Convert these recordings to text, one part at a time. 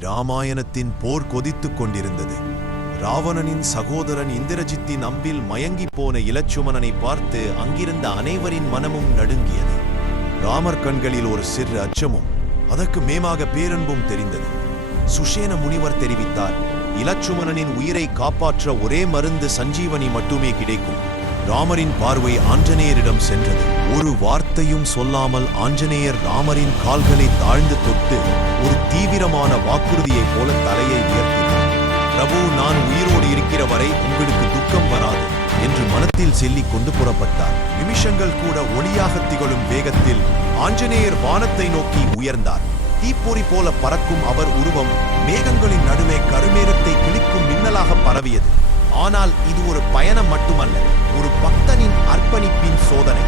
இராமாயணத்தின் போர் கொதித்துக் கொண்டிருந்தது. ராவணனின் சகோதரன் இந்திரஜித்தின் அம்பில் மயங்கிப் போன இலச்சுமணனை பார்த்து அங்கிருந்த அனைவரின் மனமும் நடுங்கியது. ராமர் கண்களில் ஒரு சிறு அச்சமும் அதற்கு மேமாக பேரன்பும் தெரிந்தது. சுஷேன முனிவர் தெரிவித்தார், இலச்சுமணனின் உயிரை காப்பாற்ற ஒரே மருந்து சஞ்சீவனி மட்டுமே கிடைக்கும். ராமரின் பார்வை ஆஞ்சநேயரிடம் சென்றது. ஒரு வார்த்தையும் சொல்லாமல் ஆஞ்சநேயர் ராமரின் கால்களை தாழ்ந்து தொட்டு ஒரு தீவிரமான வாக்குறுதியைப் போல தலையை உயர்த்தினார். பிரபு, நான் உயிரோடு இருக்கிற வரை உங்களுக்கு துக்கம் வராது என்று மனத்தில் சொல்லிக் கொண்டு புறப்பட்டார். நிமிஷங்கள் கூட ஒளியாக திகழும் வேகத்தில் ஆஞ்சநேயர் வானத்தை நோக்கி உயர்ந்தார். தீப்பொறி போல பறக்கும் அவர் உருவம் மேகங்களின் நடுவே கருமேகத்தை கிழிக்கும் மின்னலாக பரவியது. ஆனால் இது ஒரு பயணம் மட்டுமல்ல, ஒரு பக்தனின் அர்ப்பணிப்பின் சோதனை.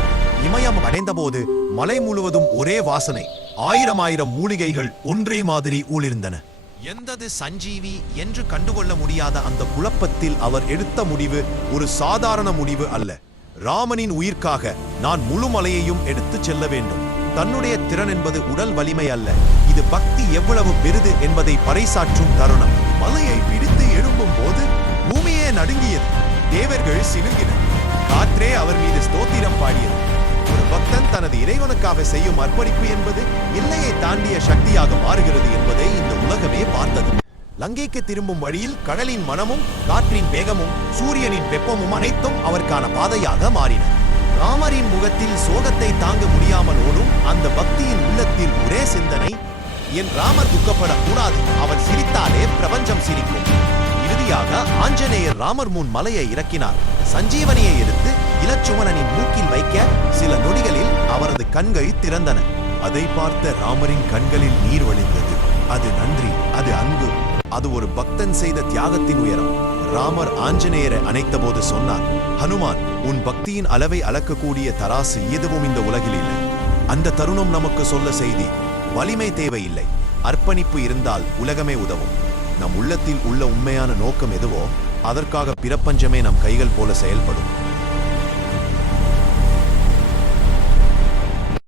இமயம் அடைந்தபோது மலை முழுவதும் ஒரே வாசனை. ஆயிரம் மூலிகைகள் ஒன்றே மாதிரி ஊழிருந்தன. எந்தது சஞ்சீவி என்று கண்டுகொள்ள முடியாத அந்த குழப்பத்தில் அவர் எடுத்த முடிவு ஒரு சாதாரண முடிவு அல்ல. ராமனின் உயிர்க்காக நான் முழு மலையையும் எடுத்துச் செல்ல வேண்டும். தன்னுடைய திறன் என்பது உடல் வலிமை அல்ல, இது பக்தி எவ்வளவு பெரிது என்பதை பறைசாற்றும் தருணம். மலையை பிடித்து எழும்பும் போது பூமியே நடுங்கியது. தேவர்கள் சினுங்கினர். காற்றே அவர் மீது ஸ்தோத்திரம் பாடியது. ஒரு பக்தன் தனது இறைவனுக்காக செய்யும் அர்ப்பணிப்பு என்பது எல்லையை தாண்டிய சக்தியாக மாறுகிறது என்பதை இந்த உலகமே பார்த்தது. லங்கைக்கு திரும்பும் வழியில் கடலின் மனமும் காற்றின் வேகமும் சூரியனின் வெப்பமும் அனைத்தும் அவருக்கான பாதையாக மாறின. ராமரின் முகத்தில் சோகத்தை தாங்க முடியாமல் ஓடும் அந்த பக்தியின் உள்ளத்தில் ஒரே சிந்தனை, என் ராமர் துக்கப்படக்கூடாது, அவர் சிரித்தாலே பிரபஞ்சம் சிரிக்கும். இறுதியாக ஆஞ்சநேயர் ராமர் முன் மலையை இறக்கினார். சஞ்சீவனியை எடுத்து இலச்சுமணனின் மூக்கில் வைக்க சில நொடிகளில் அவரது கண்கள் திறந்தன. அதை பார்த்த ராமரின் கண்களில் நீர் வழிந்தது. அது நன்றி, அது அன்பு, அது ஒரு பக்தன் செய்த தியாகத்தின் உயரம். ராமர் ஆஞ்சநேயரை அணைத்த போது சொன்னார், ஹனுமான், உன் பக்தியின் அளவை அளக்கக்கூடிய தராசு எதுவும் இந்த உலகில் இல்லை. அந்த தருணம் நமக்கு சொல்ல செய்தி, வலிமை தேவையில்லை, அர்ப்பணிப்பு இருந்தால் உலகமே உதவும். நம் உள்ளத்தில் உள்ள உண்மையான நோக்கம் எதுவோ அதற்காக பிரபஞ்சமே நம் கைகள் போல செயல்படும்.